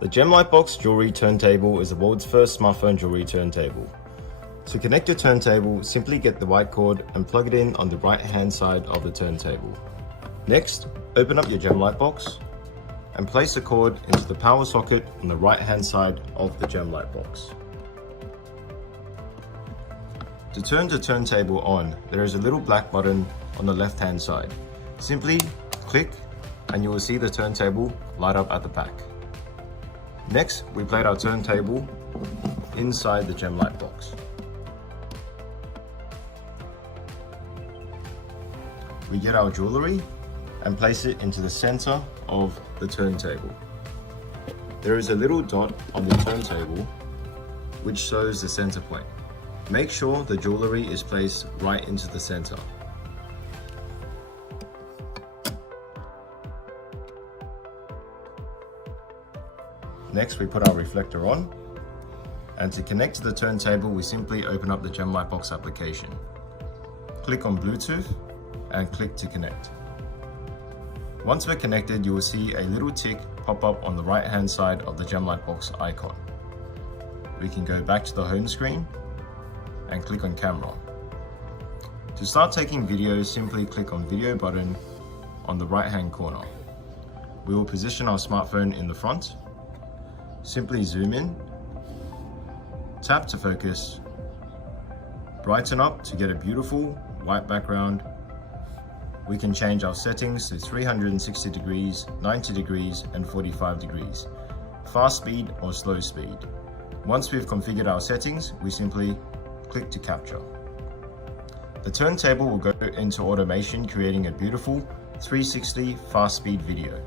The Gemlightbox jewelry turntable is the world's first smartphone jewelry turntable. To connect your turntable, simply get the white cord and plug it in on the right hand side of the turntable. Next, open up your Gemlightbox and place the cord into the power socket on the right hand side of the Gemlightbox. To turn the turntable on, there is a little black button on the left hand side. Simply click and you will see the turntable light up at the back. Next, we plate our turntable inside the Gemlightbox. We get our jewelry and place it into the center of the turntable. There is a little dot on the turntable which shows the center point. Make sure the jewelry is placed right into the center. Next, we put our reflector on, and to connect to the turntable, we simply open up the Gemlightbox application. Click on Bluetooth and click to connect. Once we're connected, you will see a little tick pop up on the right hand side of the Gemlightbox icon. We can go back to the home screen and click on camera. To start taking videos, simply click on video button on the right hand corner. We will position our smartphone in the front. Simply zoom in, tap to focus, brighten up to get a beautiful white background. We can change our settings to 360 degrees, 90 degrees, and 45 degrees, fast speed or slow speed. Once we've configured our settings, we simply click to capture. The turntable will go into automation, creating a beautiful 360 fast speed video.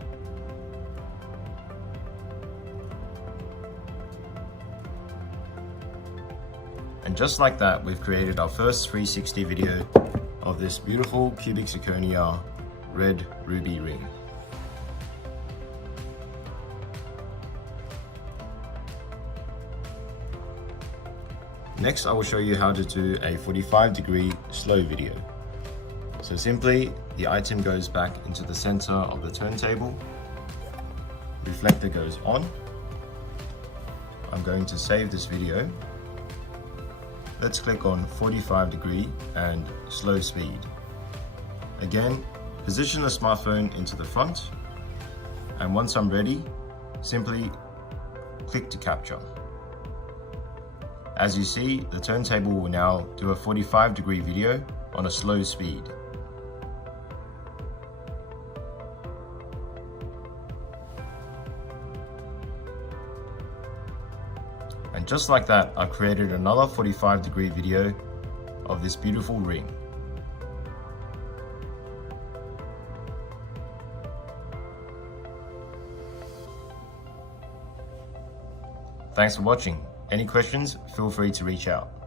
And just like that, we've created our first 360 video of this beautiful cubic zirconia red ruby ring. Next, I will show you how to do a 45-degree slow video. So simply, the item goes back into the center of the turntable, reflector goes on. I'm going to save this video. Let's click on 45 degree and slow speed. Again, position the smartphone into the front, and once I'm ready, simply click to capture. As you see, the turntable will now do a 45-degree video on a slow speed. And just like that, I've created another 45-degree video of this beautiful ring. Thanks for watching. Any questions, feel free to reach out.